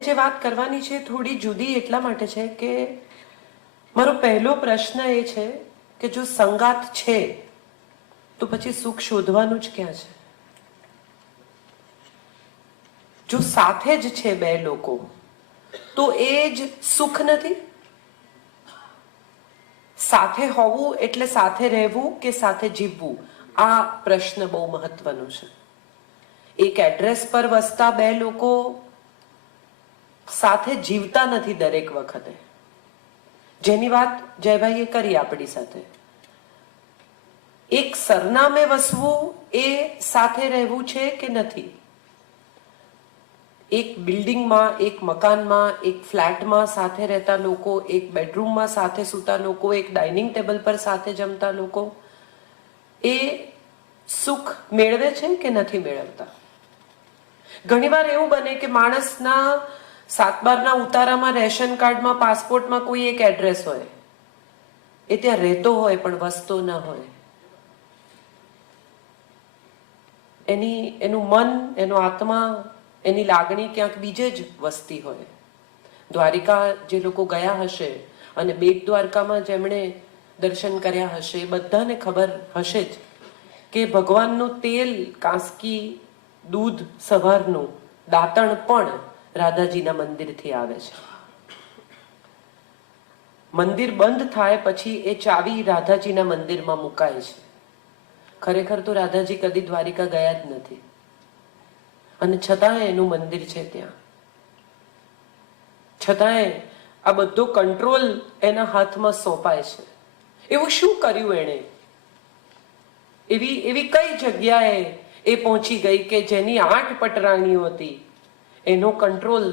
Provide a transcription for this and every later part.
જે વાત કરવાની છે થોડી જુદી એટલા માટે છે કે મારો પહેલો પ્રશ્ન એ છે કે જો સંગાત છે તો પછી સુખ શોધવાનું જ ક્યાં છે? જો સાથે જ છે બે લોકો તો એ જ સુખ નથી? સાથે હોવું એટલે સાથે રહેવું કે સાથે જીવવું? આ પ્રશ્ન બહુ મહત્વનો છે. એક એડ્રેસ પર વસતા બે લોકો સાથે જીવતા નથી દરેક વખતે, જેની વાત જયભાઈએ કરી આપણી સાથે. એક સરનામે વસવું એ સાથે રહેવું છે કે નથી? એક બિલ્ડિંગમાં, એક મકાનમાં, એક ફ્લેટમાં સાથે રહેતા લોકો, એક બેડરૂમમાં સાથે સૂતા લોકો, એક ડાઇનિંગ ટેબલ પર સાથે જમતા લોકો, એ સુખ મેળવે છે કે નથી મેળવતા? ઘણીવાર એવું બને કે માણસના 7/12ના ઉતારામાં, રેશન કાર્ડમાં, પાસપોર્ટમાં કોઈ એક એડ્રેસ હોય, એ ત્યાં રહેતો હોય પણ વસતો ન હોય. એનું મન, એનો આત્મા, એની લાગણી ક્યાંક બીજે જ વસતી હોય. દ્વારિકા જે લોકો ગયા હશે અને બેટ દ્વારકામાં જેમણે દર્શન કર્યા હશે એ બધાને ખબર હશે જ કે ભગવાનનું તેલ, કાંસકી, દૂધ સવારનું, દાંતણ પણ રાધાજીના મંદિરથી આવે છે. મંદિર બંધ થાય પછી એ ચાવી રાધાજીના મંદિરમાં મુકાય છે. ખરેખર તો રાધાજી કદી દ્વારિકા ગયા જ નથી, અને છતાંય એનું મંદિર છે ત્યાં. છતાંય આ બધો કંટ્રોલ એના હાથમાં સોંપાય છે. એવું શું કર્યું એણે? એવી કઈ જગ્યાએ એ પહોંચી ગઈ કે જેની 8 પટરાણીઓ હતી એનો કંટ્રોલ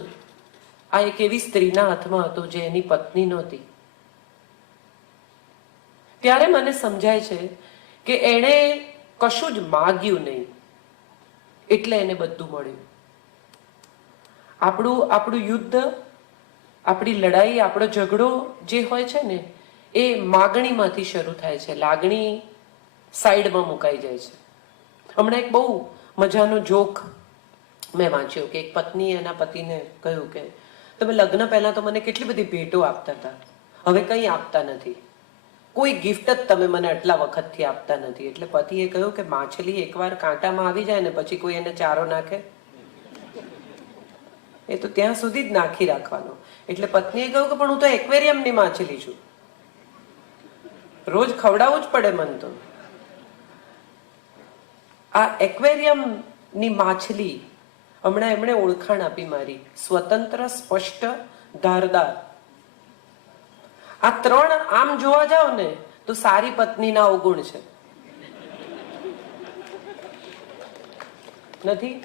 આ એક એવી સ્ત્રીના હાથમાં હતો જે એની પત્ની નહોતી? ત્યારે મને સમજાય છે કે એણે કશું જ માગ્યું નહીં, એટલે એને બધું મળ્યું. આપણું યુદ્ધ, આપણી લડાઈ, આપણો ઝઘડો જે હોય છે ને, એ માગણીમાંથી શરૂ થાય છે. લાગણી સાઈડમાં મુકાઈ જાય છે. હમણાં એક બહુ મજાનો જોક મેં વાંચ્યો કે એક પત્નીએ એના પતિને કહ્યું કે તમે લગ્ન પહેલા તો મને કેટલી બધી ભેટો આપતા હતા, હવે કંઈ આપતા નથી, કોઈ ગિફ્ટ જ તમે મને આટલા વખતથી આપતા નથી. એટલે પતિએ કહ્યું કે માછલી એકવાર કાંટામાં આવી જાય ને પછી કોઈ એને ચારો નાખે? એ તો ત્યાં સુધી જ નાખી રાખવાનો. એટલે પત્નીએ કહ્યું કે પણ હું તો એક્વેરિયમની માછલી છું, રોજ ખવડાવવું જ પડે મન તો. આ એક્વેરિયમની માછલી હમણાં એમણે ઓળખાણ આપી મારી: સ્વતંત્ર, સ્પષ્ટ, ધારદાર. આ 3 આમ જોવા જાવ ને તો સારી પત્નીના અવગુણ છે, નથી?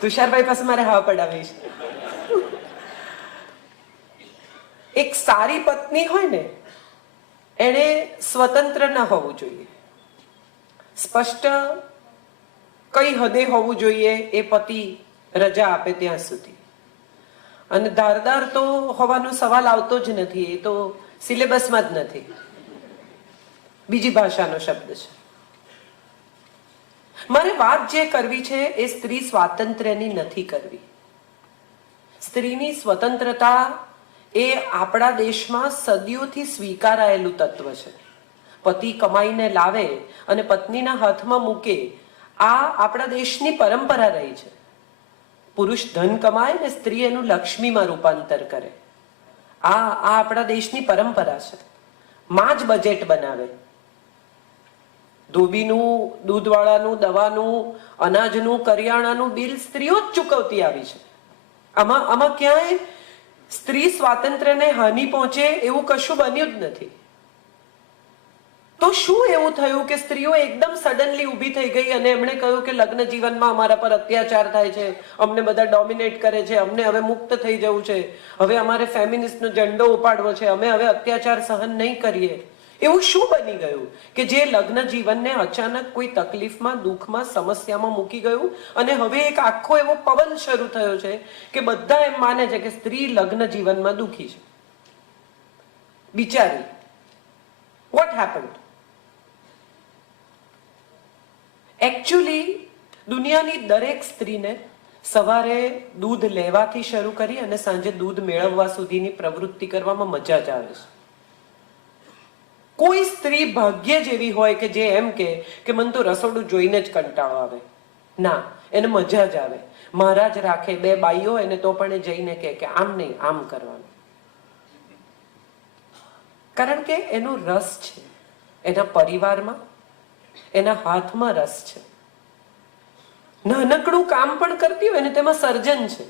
તુષારભાઈ પાસે મારે હા પડાવી છે. એક સારી પત્ની હોય ને એને સ્વતંત્ર ન હોવું જોઈએ, સ્પષ્ટ કઈ હદે હોવું જોઈએ એ પતિ રજા આપે ત્યાં સુધી, અને ધારદાર તો હોવાનો સવાલ આવતો જ નથી, એ તો સિલેબસમાં જ નથી, બીજી ભાષાનો શબ્દ છે. મારે વાત જે કરવી છે એ સ્ત્રી સ્વાતંત્ર્યની નથી કરવી. સ્ત્રીની સ્વતંત્રતા એ આપણા દેશમાં સદીઓથી સ્વીકારાયેલું તત્વ છે. પતિ કમાઈને લાવે અને પત્નીના હાથમાં મૂકે, આ આપણા દેશની પરંપરા રહી છે. પુરુષ ધન કમાય ને સ્ત્રી એનું લક્ષ્મીમાં રૂપાંતર કરે. આ આપણા દેશની પરંપરા છે. માં જ બજેટ બનાવે. ધોબીનું, દૂધવાળાનું, દવાનું, અનાજનું, કરિયાણાનું બિલ સ્ત્રીઓ જ ચૂકવતી આવી છે. આમાં ક્યાંય સ્ત્રી સ્વાતંત્ર્યને હાનિ પહોંચે એવું કશું બન્યું જ નથી. તો શું એવું થયું કે સ્ત્રીઓ એકદમ સડનલી ઊભી થઈ ગઈ અને એમણે કહ્યું કે લગ્ન જીવનમાં અમારા પર અત્યાચાર થાય છે, અમને બધા ડોમિનેટ કરે છે, અમને હવે મુક્ત થઈ જવું છે, હવે અમારે ફેમિનિસ્ટનો ઝંડો ઉપાડવો છે, અમે હવે અત્યાચાર સહન નહીં કરીએ? એવું શું બની ગયું કે જે લગ્ન જીવનને અચાનક કોઈ તકલીફમાં, દુઃખમાં, સમસ્યામાં મૂકી ગયું અને હવે એક આખો એવો પવન શરૂ થયો છે કે બધા એમ માને છે કે સ્ત્રી લગ્ન જીવનમાં દુઃખી છે? બિચારી, વોટ હેપન્ડ? એકચ્યુઅલી દુનિયાની દરેક સ્ત્રીને સવારે દૂધ લેવાથી શરૂ કરી અને સાંજે દૂધ મેળવવા સુધીની પ્રવૃત્તિ કરવામાં મજા જ આવે છે. કોઈ સ્ત્રી ભાગ્ય જેવી હોય કે જે એમ કે મને તો રસોડું જોઈને જ કંટાળો આવે. ના, એને મજા જ આવે. મહારાજ રાખે, 2 બાઈઓ હોય ને તો પણ એ જઈને કે આમ નહીં, આમ કરવાનું. કારણ કે એનો રસ છે, એના પરિવારમાં, એના હાથમાં રસ છે. નાનકડું કામ પણ કરતી હોય ને તેમાં સર્જન છે.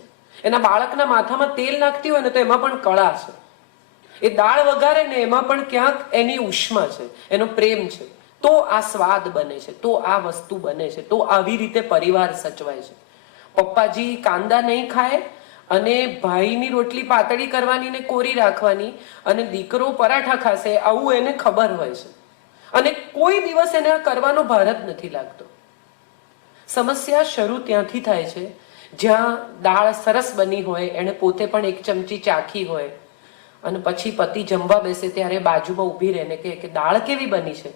એના બાળકના માથામાં તેલ નાખતી હોય ને તો એમાં પણ કળા છે. એ દાળ વઘારે ને એમાં પણ ક્યાંક એની ઉષ્મા છે, એનો પ્રેમ છે. તો આ સ્વાદ બને છે, તો આ વસ્તુ બને છે, તો આવી રીતે પરિવાર સચવાય છે. પપ્પાજી કાંદા નહીં ખાય અને ભાઈની રોટલી પાતળી કરવાની ને કોરી રાખવાની અને દીકરો પરાઠા ખાશે, આવું એને ખબર હોય છે. અને કોઈ દિવસ એને આ કરવાનો ભાર જ નથી લાગતો. સમસ્યા શરૂ ત્યાંથી થાય છે જ્યાં દાળ સરસ બની હોય, એને પોતે પણ 1 ચમચી ચાખી હોય અને પછી પતિ જમવા બેસે ત્યારે બાજુમાં ઊભી રહીને કે દાળ કેવી બની છે.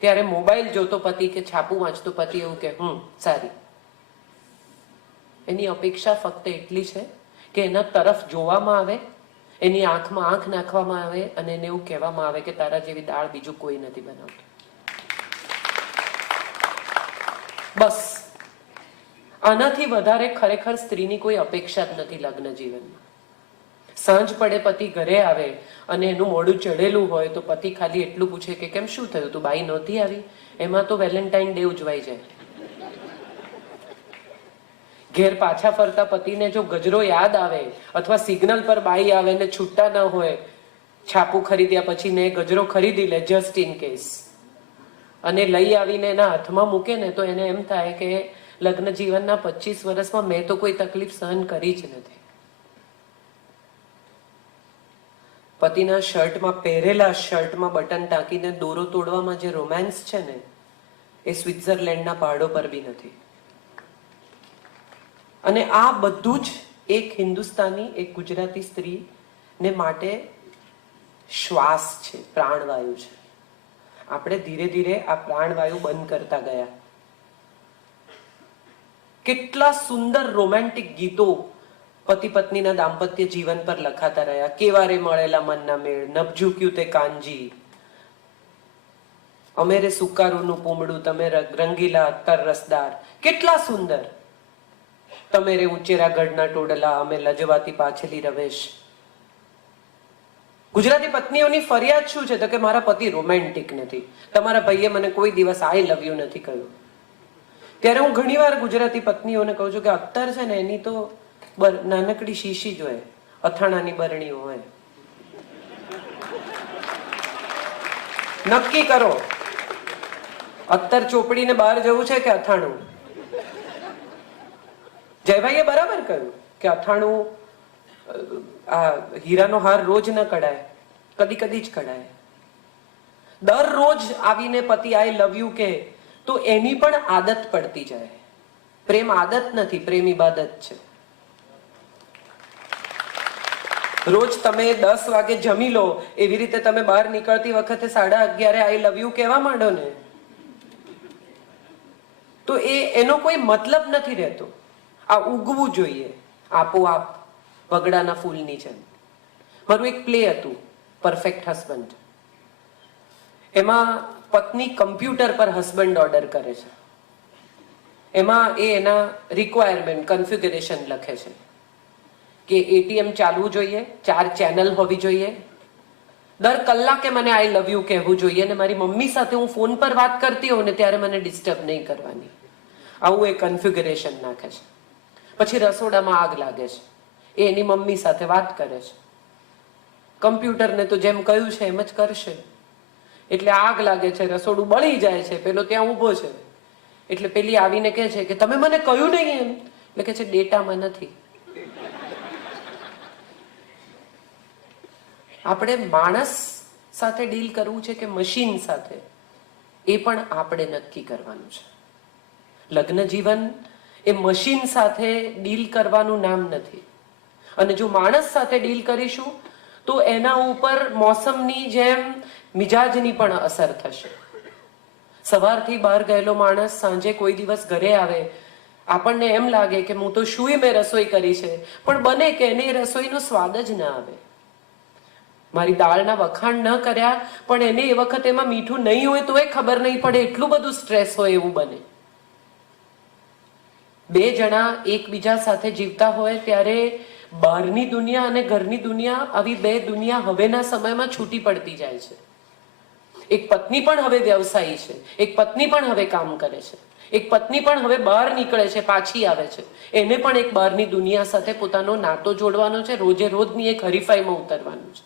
ત્યારે મોબાઈલ જોતો પતિ કે છાપું વાંચતો પતિ એવું કે સારી. એની અપેક્ષા ફક્ત એટલી છે કે એના તરફ જોવામાં આવે, એની આંખમાં આંખ નાખવામાં આવે અને એને એવું કહેવામાં આવે કે તારા જેવી દાળ બીજું કોઈ નથી બનાવતું. બસ આનાથી વધારે ખરેખર સ્ત્રીની કોઈ અપેક્ષા જ નથી લગ્ન જીવનમાં. સાંજ પડે પતિ ઘરે આવે અને એનું મોઢું ચડેલું હોય તો પતિ ખાલી એટલું પૂછે કે કેમ, શું થયું, તું બાઈ નહોતી આવી? એમાં તો વેલેન્ટાઇન ડે ઉજવાઈ જાય. ઘેર પાછા ફરતા પતિને જો ગજરો યાદ આવે અથવા સિગ્નલ પર બાઈ આવે ને છૂટા ન હોય, છાપું ખરીદ્યા પછી ને ગજરો ખરીદી લે જસ્ટ ઇન કેસ અને લઈ આવીને એના હાથમાં મૂકે ને તો એને એમ થાય કે લગ્ન જીવનના 25 વર્ષમાં મેં તો કોઈ તકલીફ સહન કરી જ નથી. પતિના શર્ટમાં, પહેરેલા શર્ટમાં બટન ટાંકીને દોરો તોડવામાં જે રોમાન્સ છે ને, એ સ્વિટ્ઝરલેન્ડના પહાડો પર બી નથી. અને આ બધું જ એક હિન્દુસ્તાની, એક ગુજરાતી સ્ત્રીને માટે શ્વાસ છે, પ્રાણવાયુ છે. આપણે ધીરે ધીરે આ પ્રાણવાયુ બંધ કરતા ગયા. કેટલા સુંદર રોમેન્ટિક ગીતો પતિ પત્નીના દાંપત્ય જીવન પર લખાતા રહ્યા. કેવારે મળેલા મનના મેળ, નભજુક્યું તે કાંજી, અમેરે સુકારુનું પૂમડું, તમે રંગીલા અત્તર રસદાર. કેટલા સુંદર. તમે રે ઉચેરા ગઢના ટોડલા, અમે લજવાતી પાછલી રવેશ. ગુજરાતી પત્નીઓની ફરિયાદ શું છે તો કે મારા પતિ રોમેન્ટિક નથી, તમારા ભાઈએ મને કોઈ દિવસ આઈ લવ યુ નથી કહ્યું. ત્યારે હું ઘણીવાર ગુજરાતી પત્નીઓને કહું છું કે અત્તર છે ને એની તો નાનકડી શીશી જ હોય, અથાણાની બરણીઓ હોય. નક્કી કરો, અત્તર ચોપડીને બહાર જવું છે કે અથાણું? જયભાઈએ બરાબર કહ્યું કે અથાણું, આ હીરાનો હાર રોજ ન કઢાય, કદી કદી જ કઢાય. દરરોજ આવીને પતિ આઈ લવ યુ કે તો એની પણ આદત પડતી જાય. પ્રેમ આદત નથી, પ્રેમ ઇબાદત છે. રોજ તમે 10 વાગે જમી લો એવી રીતે તમે બહાર નીકળતી વખતે 11:30 આઈ લવ યુ કહેવા માંડો ને તો એનો કોઈ મતલબ નથી રહેતો. આ ઉગવું જોઈએ આપોઆપ વગડાના ફૂલની જેમ. મારું એક પ્લે હતું પરફેક્ટ હસબન્ડ. એમાં પત્ની કમ્પ્યુટર પર હસબન્ડ ઓર્ડર કરે છે. એમાં એના રિક્વાયરમેન્ટ, કન્ફિગરેશન લખે છે કે એટીએમ ચાલવું જોઈએ, 4 ચેનલ હોવી જોઈએ, દર કલાકે મને આઈ લવ યુ કહેવું જોઈએ અને મારી મમ્મી સાથે હું ફોન પર વાત કરતી હોઉં ને ત્યારે મને ડિસ્ટર્બ નહીં કરવાની. આવું એ કન્ફિગરેશન નાખે છે. પછી રસોડામાં આગ લાગે છે, એ એની મમ્મી સાથે વાત કરે છે. કમ્પ્યુટરને તો જેમ કહ્યું છે એમ જ કરશે. એટલે આગ લાગે છે, રસોડું બળી જાય છે, પેલો ત્યાં ઊભો છે. એટલે પેલી આવીને કહે છે કે તમે મને કહ્યું નહીં એમ. એટલે કે છે ડેટામાં નથી. આપણે માણસ સાથે ડીલ કરવું છે કે મશીન સાથે, એ પણ આપણે નક્કી કરવાનું છે. લગ્ન જીવન એ મશીન સાથે ડીલ કરવાનું નામ નથી. અને જો માણસ સાથે ડીલ કરીશું તો એના ઉપર મોસમની જેમ મિજાજની પણ અસર થશે. સવારથી બહાર ગયેલો માણસ સાંજે કોઈ દિવસ ઘરે આવે આપણને એમ લાગે કે હું તો શું મેં રસોઈ કરી છે, પણ બને કે એને એ રસોઈનો સ્વાદ જ ના આવે. મારી દાળના વખાણ ન કર્યા પણ એને એ વખતે એમાં મીઠું નહીં હોય તો એ ખબર નહીં પડે, એટલું બધું સ્ટ્રેસ હોય એવું બને. બે જણા એકબીજા સાથે જીવતા હોય ત્યારે બહારની દુનિયા અને ઘરની દુનિયા, આવી બે દુનિયા હવેના સમયમાં છૂટી પડતી જાય છે. એક પત્ની પણ હવે વ્યવસાયી છે, એક પત્ની પણ હવે કામ કરે છે, એક પત્ની પણ હવે બહાર નીકળે છે, પાછી આવે છે. એને પણ એક બહારની દુનિયા સાથે પોતાનો નાતો જોડવાનો છે, રોજે રોજની એક હરીફાઈમાં ઉતરવાનું છે.